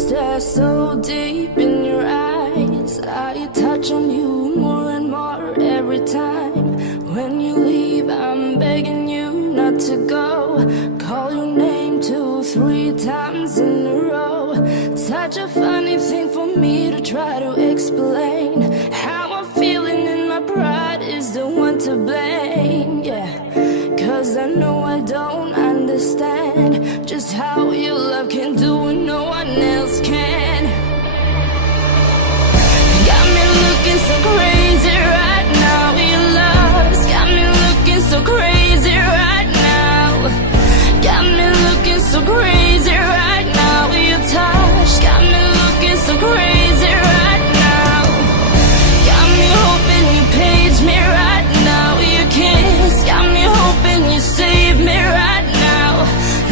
stare so deep in your eyes. I touch on you more and more every time. When you leave, I'm begging you not to go. Call your name 2, 3 times in a row. Such a funny thing for me to try to explain. How I'm feeling in my pride is the one to blame, yeah. Cause I know I don't understand just how your love can do what no one else can. Got me looking so crazy right now. Your love's got me looking so crazy right now. Got me looking so crazy right now. Your touch got me looking so crazy right now. Got me hoping you page me right now. Your kiss got me hoping you save me right now.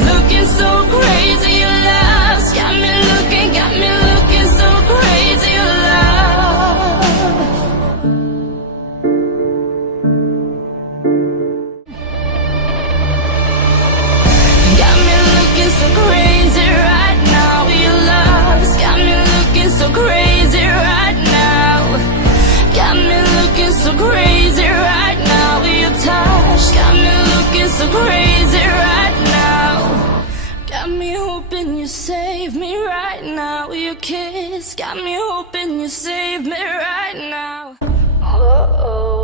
Looking so crazy, your love's got me looking so crazy, your love. Got me looking so crazy right now. Your love's got me looking so crazy right now. Got me looking so crazy right now. Your touch got me looking so crazy right now. Got me hoping you save me right now. Your kiss got me hoping you save me right now. Oh.